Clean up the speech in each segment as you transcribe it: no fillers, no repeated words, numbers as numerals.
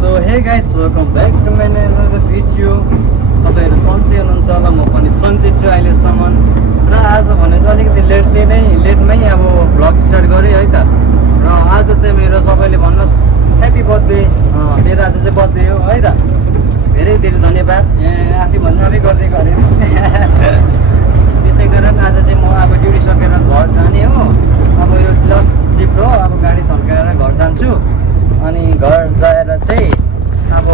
So hey guys welcome back to my another video. तपाईँहरू सन्चै हुनुहुन्छ होला, म पनि सन्चै छु अहिलेसम्म। र आज भने चाहिँ अलिकति लेटमै अब भ्लग स्टार्ट गरेँ है त। र आज चाहिँ मेरो सबैले भन्नुहोस् ह्याप्पी बर्थडे। मेरो आज चाहिँ बर्थडे हो है त। धेरै धेरै धन्यवाद। आफै भन्नु आफै गर्दै गरेँ। त्यसै कारण आज चाहिँ म अब ड्युटी सकेर घर जाने हो। अब यो लास्ट सिफ्ट हो, अब गाडी थन्काएर घर जान्छु। अनि घर गएर चाहिँ अब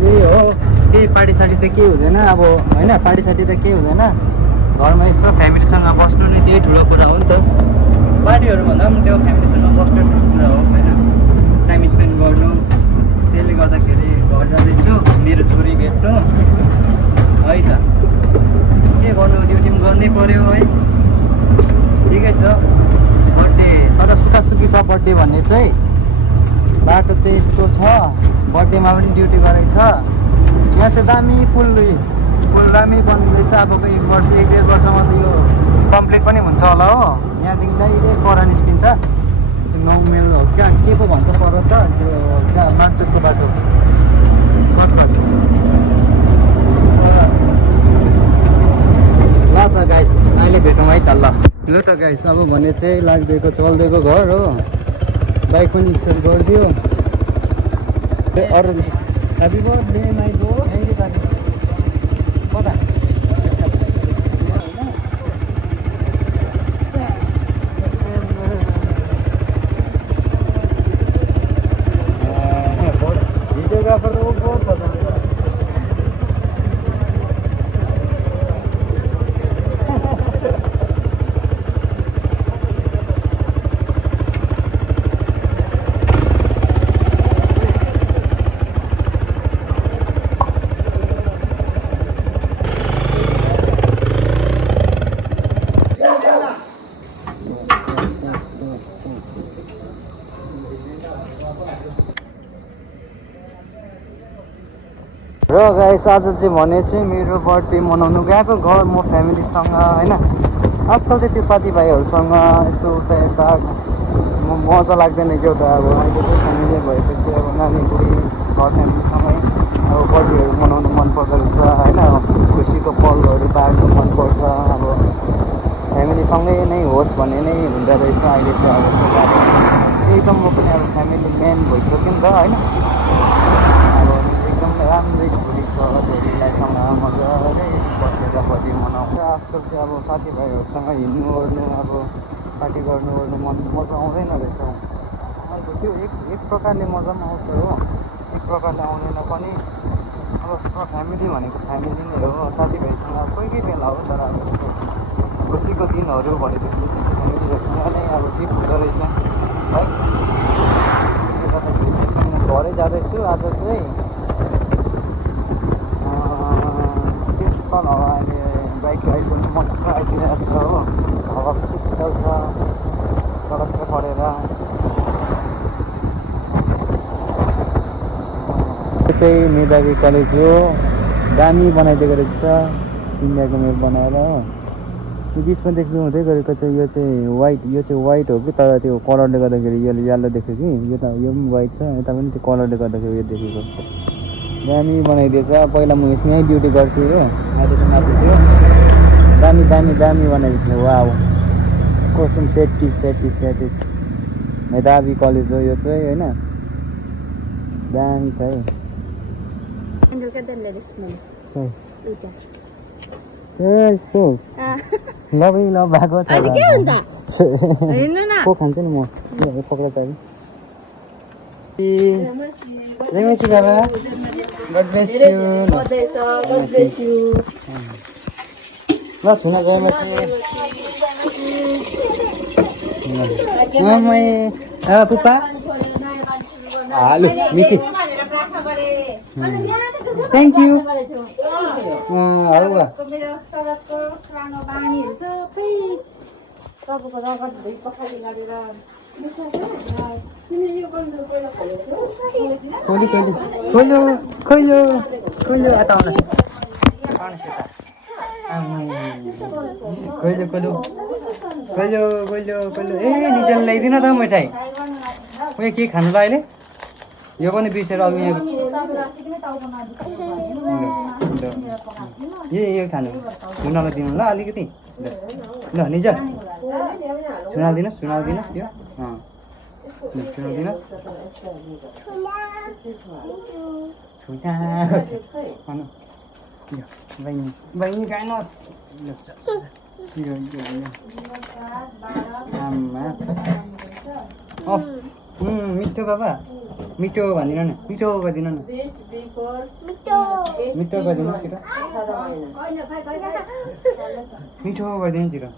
यही हो, केही पार्टी सार्टी त केही हुँदैन अब होइन। पार्टी सार्टी त केही हुँदैन, घरमा यसो फ्यामिलीसँग बस्नु नै त्यही ठुलो कुरा हो नि त। पार्टीहरू भन्दा पनि त्यो फ्यामिलीसँग बस्नु ठुलो कुरा हो होइन, टाइम स्पेन्ड गर्नु। त्यसले गर्दाखेरि घर जाँदैछु मेरो छोरी भेट्नु है त। के गर्नु, ड्युटी पनि गर्नै पऱ्यो है। ठिकै छ, बर्थडे तर सुखासुखी छ बर्थडे भन्ने चाहिँ। बाटो चाहिँ यस्तो छ, बर्थडेमा पनि ड्युटी गरेको छ। यहाँ चाहिँ दामी पुल दामी बनिँदैछ। अब 1-1.5 वर्षमा त यो कम्प्लिट पनि हुन्छ होला हो। यहाँदेखि डाइरेक्ट पर निस्किन्छ 9 माइल हो क्या, के पो भन्छ पर त त्यो क्या, मार्चुकको बाटो सर्टकट। ल त गाइस अहिले भेटौँ है त। ल त गाइस अब भने चाहिँ लाग्दिएको चल्दिएको घर हो। बाइक पनि स्टार्ट गरिदियो। अरू ह्याप्पी बर्थडे माई ब्रो। कता भिडियोग्राफर त को छ त? र गाइस आज चाहिँ भने चाहिँ मेरो बर्थडे मनाउनु गएको घर म फ्यामिलीसँग होइन। आजकल चाहिँ त्यो साथीभाइहरूसँग यसो उता यता मजा लाग्दैन क्या त। अब अहिले चाहिँ फ्यामिली भएपछि अब नानी बुढी घर फ्यामिलीसँगै अब बर्थडेहरू मनाउनु मनपर्दो रहेछ होइन। खुसीको पलहरू बाँड्नु मनपर्छ। अब फ्यामिलीसँगै नै होस् भन्ने नै हुँदो रहेछ अहिले चाहिँ। अब एकदम म पनि अब फ्यामिली म्यान भइसक्यो नि त होइन। राम्रै छोरीलाईसँग मजाले बसेर बर्थडे मनाउँछ। आजकल चाहिँ अब साथीभाइहरूसँग हिँड्नु ओर्नु अब पार्टी गर्नु ओर्नु मजा आउँदैन रहेछ। अन्त त्यो एक प्रकारले मजा पनि आउँछ हो, एक प्रकारले आउँदैन पनि। अब फ्यामिली भनेको फ्यामिली नै हो, साथीभाइसँग कोही बेला हो। तर अब खुसीको दिनहरू भनेपछि फ्यामिलीहरूसँग नै अब जित हुँदो रहेछ है। घरै जाँदैछु आज चाहिँ। अहिले बाइक राइड गर्नु मजा आइदिरहेको छ हो। हावा पनि शीतल छ सडकमा परेर। यो चाहिँ मेधावी कलेज हो, दामी बनाइदिएको रहेछ इन्डियाको म्याप बनाएर हो। त्यो बिचमा देख्नु हुँदै गरेको चाहिँ यो चाहिँ वाइट हो कि, तर त्यो कलरले गर्दाखेरि येल्लो देख्यो कि। यो पनि वाइट छ, यता पनि त्यो कलरले गर्दाखेरि यो देखेको दामी बनाइदिएछ। पहिला म यसमै ड्युटी गर्थेँ हो, आजसम्म थियो। दामी बनाइदिएको थियो। वाउ, कोसम सेफ्टी मेधावी कलेज हो यो चाहिँ होइन। दामी छ है। यस्तो लभ भएको छ को खान्छ नि म पक्रा चाहिँ। जय मसी बाबा, गड ब्लेस यु। ल छुन गए मसी मम्मी पुप्पा हालु मिकी थ्याङ्क यू। खोल्यो यता आउनुहोस्। खोल्यो ए निजन ल्याइदिन त मिठाई। उयो के खानु ल अहिले? यो पनि बिर्सेर अघि यहाँ यो खानु सुनालाई दिनु ल अलिकति ल निजा सुनाल दिनुहोस् यो सुनाल दिनुहोस् बहिनी खानुहोस् मिठो बाबा मिठो भनिदिनु न मिठो गरिदिनु न मिठो गरिदिनुहोस् छिटो मिठो गरिदिनु छिटो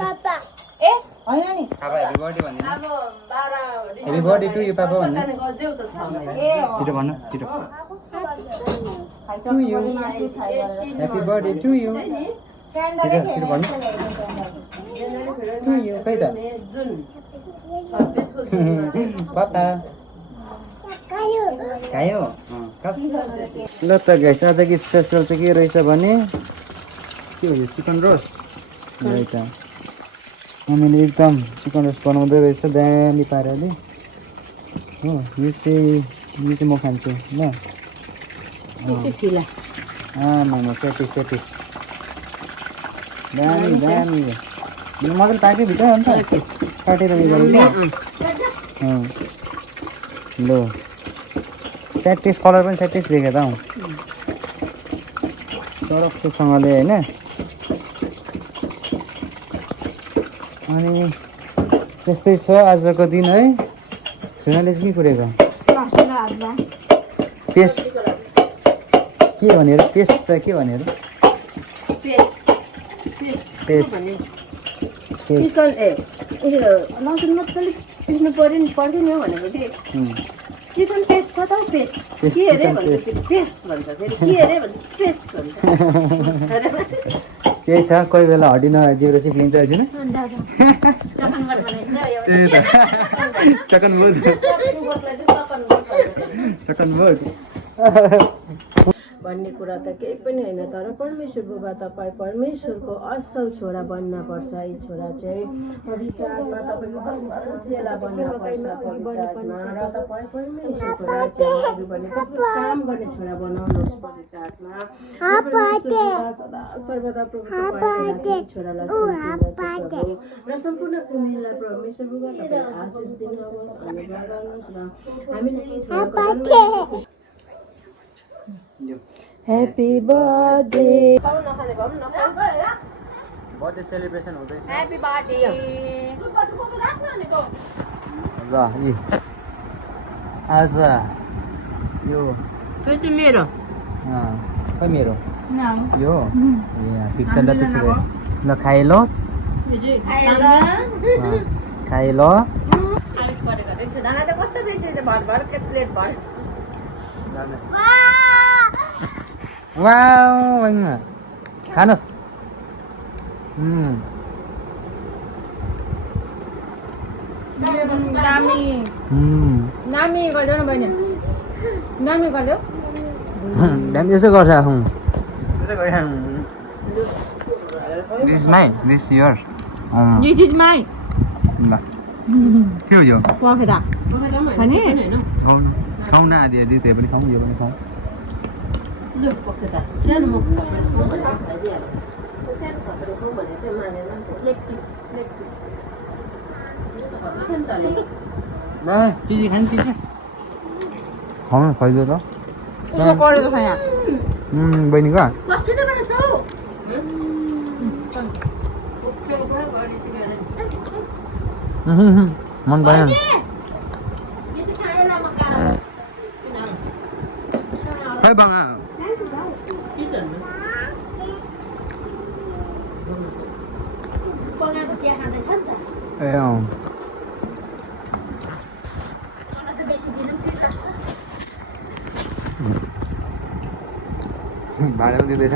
पापा हेप्पी बर्थडे भन्दिनु हेप्पी बर्थडे टु यु पापा भन्नु छिटो भन्नु छिटो to you happy birthday to you छिटो भन्नु टु यु खै त पापा खायो ल त गाइस आजको स्पेसल चाहिँ के रहेछ भने के हो यो चिकन रोस्ट त मम्मीले एकदम चिकन रोस्ट बनाउँदै रहेछ दामी पाराले हो यो चाहिँ म खान्छु ल आमा सेटिस दामी मजाले पाक्यो भित्र अन्त काटेर उयो गरेको ल सेटिस कलर पनि सेटिस देखेँ त हौ सरक्कोसँगले होइन अनि त्यस्तै छ आजको दिन है सुनाले चाहिँ के कुरेको पेस्ट के भनेर पेस्ट त के भनेर चिकन लसुन मजाले पिस्नु पर्दैन भनेको कि चिकन पेस्ट छ त पेस्ट के अरे भन्छ पेस्ट भन्छ फेरि के अरे भन्छ पेस्ट भन्छ केही छ कोही बेला हड्डी नजिब्रो चाहिँ फिल्म चाहिँ छैन चकन बोर्ड भन्ने कुरा त केही पनि होइन तर परमेश्वर बुबा तपाईँ परमेश्वरको असल छोरा बन्नपर्छ यी छोरा चाहिँ पवित्र आत्मा तपाईँको असल चेला बन्नपर्छ पवित्र आत्मा र तपाईँ परमेश्वरको राज्यमा भने काम गर्ने छोरा बनाउनुहोस् पवित्र आत्मा सदा सर्वदा प्रभु छोरालाई र सम्पूर्ण कुमेललाई परमेश्वर बुबा तपाईँ आशिष दिनुहोस् अनुग्रह गर्नुहोस् र हामीले यी छोराको Happy birthday. बर्थडे सेलिब्रेसन हुँदैछ Happy birthday. ल यी आज यो चाहिँ मेरो खै मेरो यो पिक्चर ल त्यसो भए ल खाइलोस् खाइलो वाउ खानुहोस् नामी गर्दैन बहिनी नामी गर्यो दामी यसो गर्छ this mine this yours This is mine. ल के हो यो पखेटा खाने खाउँ न आधी आधी त्यो पनि खाउँ यो पनि खाउँ ल चिजी खाने चिजी खाउँ न खुवाइदियो त बहिनीको मन परेन खै बङा ए भाडा पनि दिँदैछ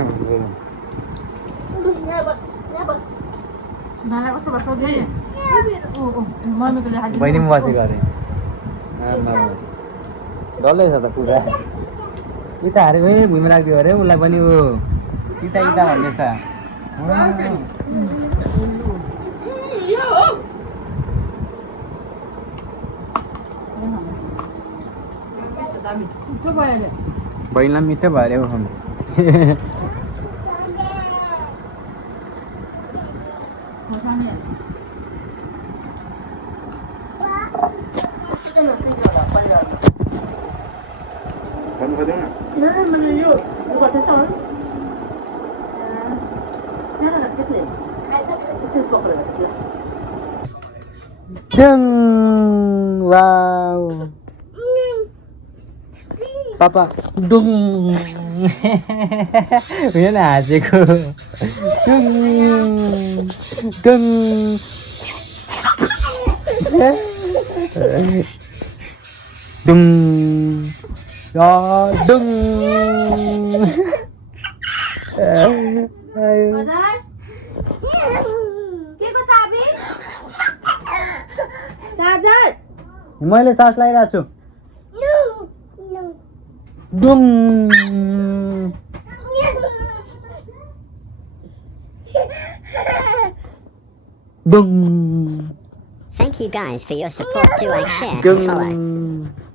बहिनी पनि बसेको अरे डल्लै छ त कुरा इता हारे है भुइँमा राखिदियो अरे उसलाई पनि ऊ इता इता भन्दैछ बहिनीलाई मिठो भयो अरे हौ Dung! Wow! Papa, dung! Uyun हाँसेको dung! Dung! Dung! Dung! Charger मैले चार्ज लगाइरहेको छु डुङ डुङ Thank you guys for your support. Do like, share, and follow.